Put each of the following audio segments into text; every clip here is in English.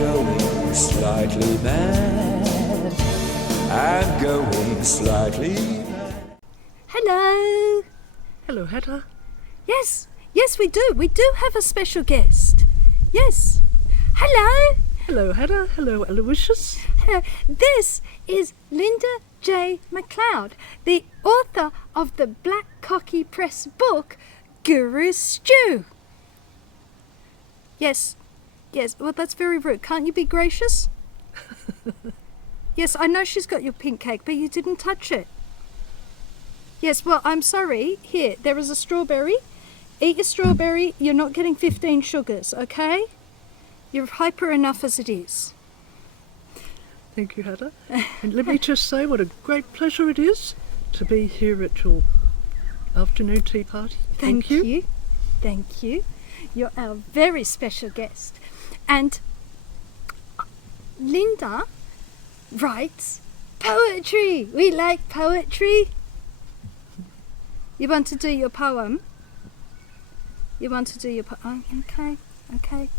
going slightly mad. I'm going slightly mad. Hello. Hello, Hedda. Yes, we do. We do have a special guest. Yes. Hello. Hello, Hedda. Hello, Aloysius. Hello. This is Linda J McLeod, the author of the Black Cockie Press book, Guru Stew. Yes. Well, that's very rude. Can't you be gracious? Yes, I know she's got your pink cake, but you didn't touch it. Yes, well, I'm sorry. Here, there is a strawberry. Eat your strawberry. You're not getting 15 sugars, okay? You're hyper enough as it is. Thank you, Hedda. And let me just say what a great pleasure it is to be here at your afternoon tea party. Thank you. Thank you. You're our very special guest. And Linda writes poetry. We like poetry. You want to do your poem? Okay.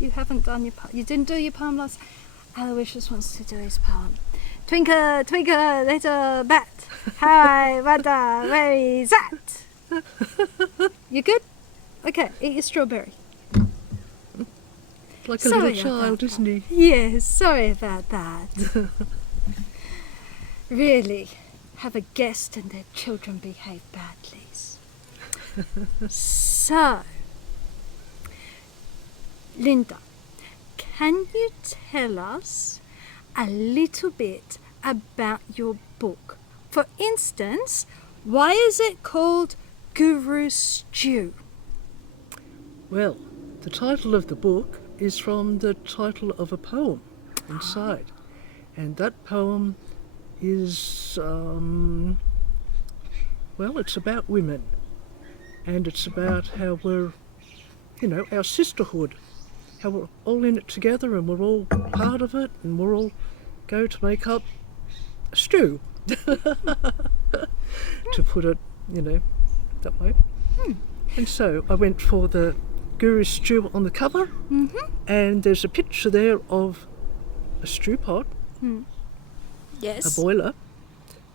You haven't done your poem. You didn't do your poem last. Aloysius wants to do his poem. Twinkle, twinkle, little bat. How I wonder where he's at. You good? Okay, eat your strawberry. Like a little child, isn't he? Yes, sorry about that. Really, have a guest and their children behave badly. So, Linda, can you tell us a little bit about your book? For instance, why is it called Guru Stew? Well, the title of the book is from the title of a poem inside. And that poem is, it's about women. And it's about how we're, our sisterhood, how we're all in it together and we're all part of it and we're all go to make up a stew, to put it, that way. And so I went for the Guru Stew on the cover, and there's a picture there of a stew pot, Yes. a boiler,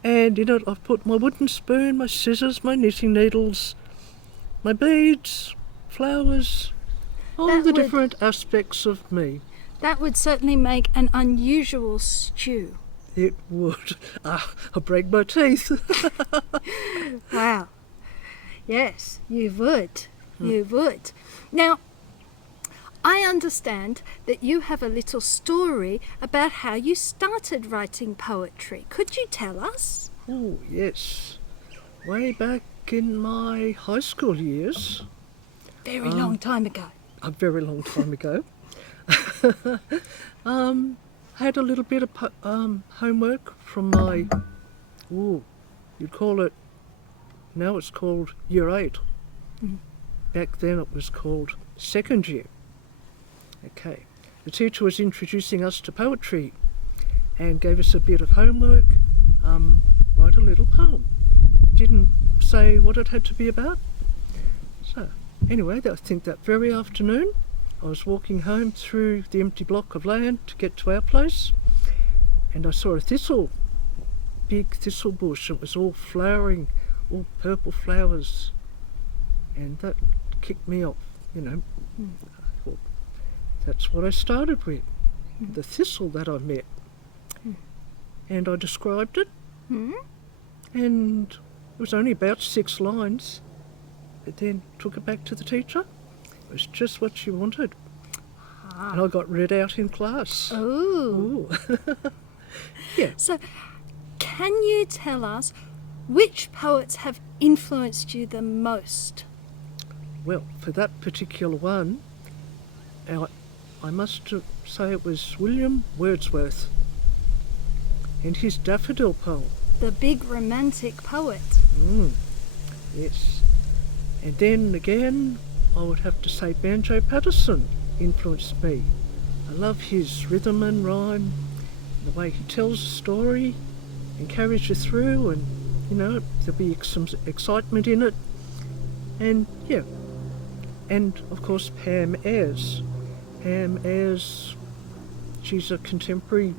and in it I've put my wooden spoon, my scissors, my knitting needles, my beads, flowers, all the different aspects of me. That would certainly make an unusual stew. It would. I'll break my teeth. Wow. Yes, you would. You would. Now, I understand that you have a little story about how you started writing poetry. Could you tell us? Oh, yes. Way back in my high school years. Very long time ago. A very long time ago. Had a little bit of homework from my, you'd call it, now it's called Year 8. Back then it was called second year. Okay. The teacher was introducing us to poetry and gave us a bit of homework, write a little poem. Didn't say what it had to be about. So, anyway, I think that very afternoon I was walking home through the empty block of land to get to our place, and I saw a big thistle bush. It was all flowering, all purple flowers, and that kicked me off, I thought, that's what I started with, the thistle that I met. And I described it, and it was only about 6 lines, but then took it back to the teacher. It was just what she wanted. And I got read out in class. Oh. Yeah. So, can you tell us which poets have influenced you the most? Well, for that particular one, I must say it was William Wordsworth and his Daffodil poem. The big romantic poet. Yes. And then again, I would have to say Banjo Patterson influenced me. I love his rhythm and rhyme, the way he tells a story and carries you through, and there'll be some excitement in it. And and of course Pam Ayres. Pam Ayres, she's a contemporary,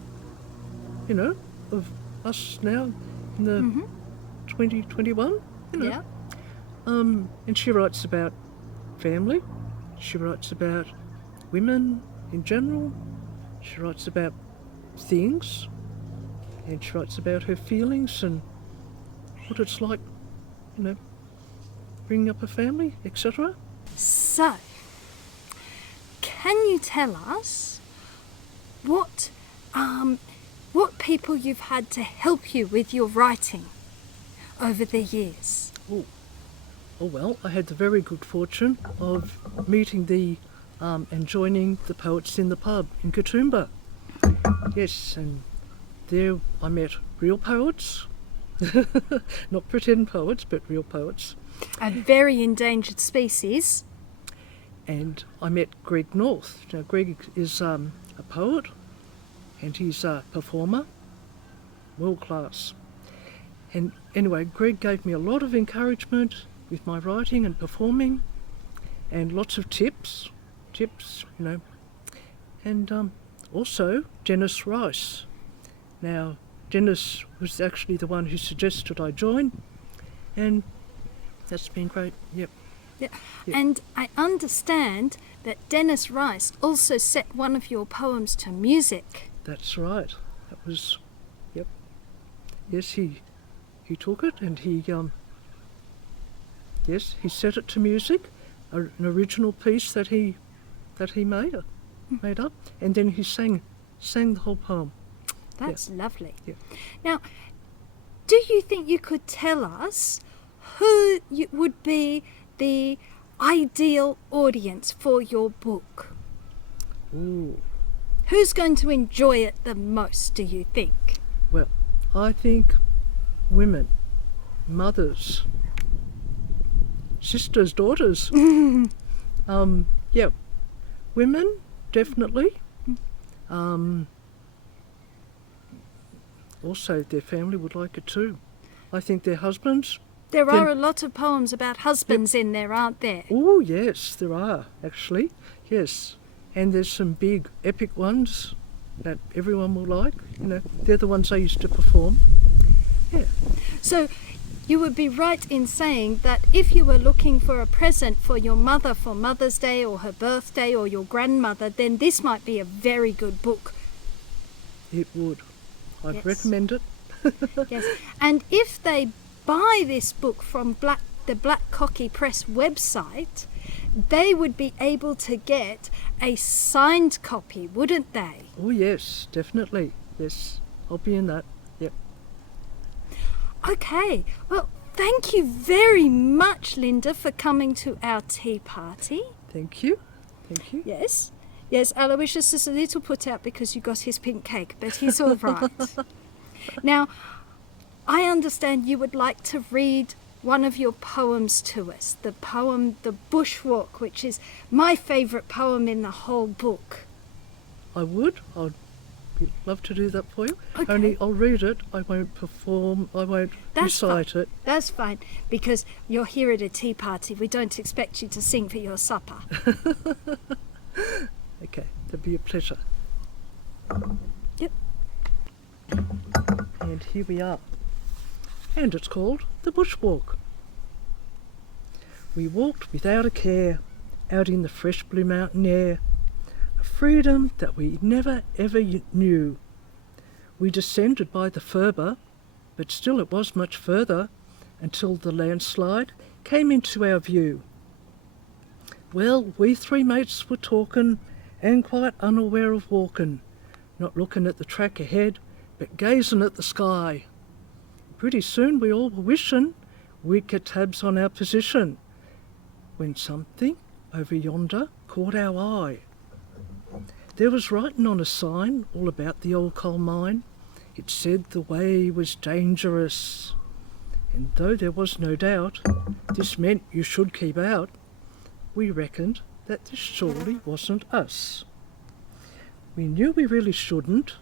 you know, of us now in the 2021, you know. Yeah. And she writes about family, she writes about women in general, she writes about things, and she writes about her feelings and what it's like, you know, bringing up a family, etc. So, can you tell us what people you've had to help you with your writing over the years? Oh well, I had the very good fortune of meeting and joining the Poets in the Pub in Katoomba. Yes, and there I met real poets, not pretend poets, but real poets. A very endangered species. And I met Greg North. Now Greg is a poet and he's a performer, world class. And anyway, Greg gave me a lot of encouragement with my writing and performing, and lots of tips, you know. And also Dennis Rice. Now, Dennis was actually the one who suggested I join, and that's been great, yep. Yeah. Yeah. And I understand that Dennis Rice also set one of your poems to music. That's right. That was, yep. Yes, he took it and he set it to music, an original piece that he made up, and then he sang the whole poem. That's lovely. Yeah. Now, do you think you could tell us who would be the ideal audience for your book? Ooh. Who's going to enjoy it the most, do you think? Well, I think women, mothers, sisters, daughters. Yeah, women, definitely. Also, their family would like it too. I think their husbands. There are a lot of poems about husbands in there, aren't there? Oh, yes, there are, actually. Yes. And there's some big, epic ones that everyone will like. You know, they're the ones I used to perform. Yeah. So you would be right in saying that if you were looking for a present for your mother for Mother's Day or her birthday or your grandmother, then this might be a very good book. It would. I'd Yes. recommend it. Yes. And if they buy this book from the Black Cockie Press website, they would be able to get a signed copy, wouldn't they? Oh, yes, definitely. Yes, I'll be in that. Yep. Okay. Well, thank you very much, Linda, for coming to our tea party. Thank you. Thank you. Yes. Yes, Aloysius is a little put out because you got his pink cake, but he's all right. Now, I understand you would like to read one of your poems to us, the poem The Bushwalk, which is my favourite poem in the whole book. I would. I'd love to do that for you. Okay. Only I'll read it. I won't perform. I won't recite it. That's fine, because you're here at a tea party. We don't expect you to sing for your supper. Okay, that'd be a pleasure. Yep. And here we are. And it's called The Bushwalk. We walked without a care, out in the fresh blue mountain air, a freedom that we never ever knew. We descended by the Furber, but still it was much further, until the landslide came into our view. Well, we three mates were talkin', and quite unaware of walkin', not looking at the track ahead, but gazing at the sky. Pretty soon we all were wishing we'd get tabs on our position, when something over yonder caught our eye. There was writing on a sign all about the old coal mine. It said the way was dangerous, and though there was no doubt this meant you should keep out, we reckoned that this surely wasn't us. We knew we really shouldn't,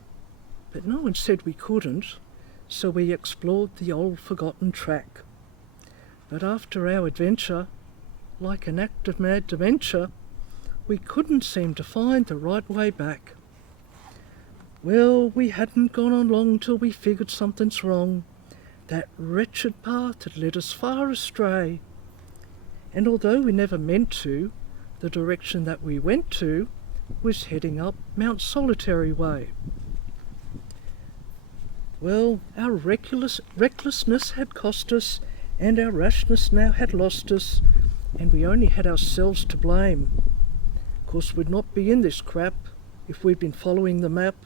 but no one said we couldn't, so we explored the old forgotten track. But after our adventure, like an act of mad dementia, we couldn't seem to find the right way back. Well, we hadn't gone on long till we figured something's wrong. That wretched path had led us far astray. And although we never meant to, the direction that we went to was heading up Mount Solitary Way. Well, our recklessness had cost us, and our rashness now had lost us, and we only had ourselves to blame. Course we'd not be in this crap if we'd been following the map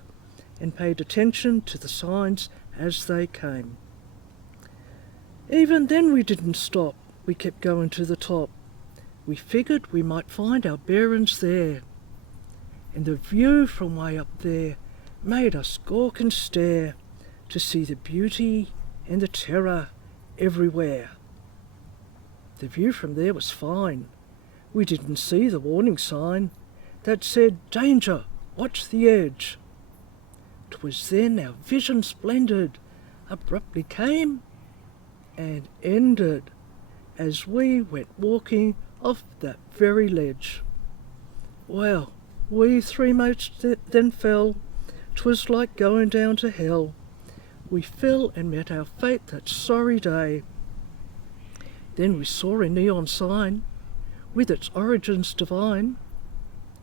and paid attention to the signs as they came. Even then we didn't stop, we kept going to the top. We figured we might find our bearings there, and the view from way up there made us gawk and stare to see the beauty and the terror everywhere. The view from there was fine. We didn't see the warning sign that said, "Danger, watch the edge." 'Twas then our vision splendid abruptly came and ended as we went walking off that very ledge. Well, we three mates then fell. 'Twas like going down to hell. We fell and met our fate that sorry day. Then we saw a neon sign with its origins divine,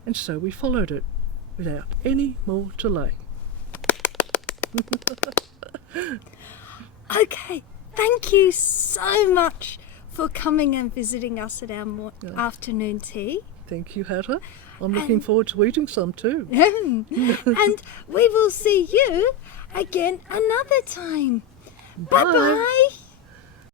and so we followed it without any more delay. Okay, thank you so much for coming and visiting us at our afternoon tea. Thank you, Hatter. I'm looking forward to eating some too. And we will see you again another time. Bye-bye.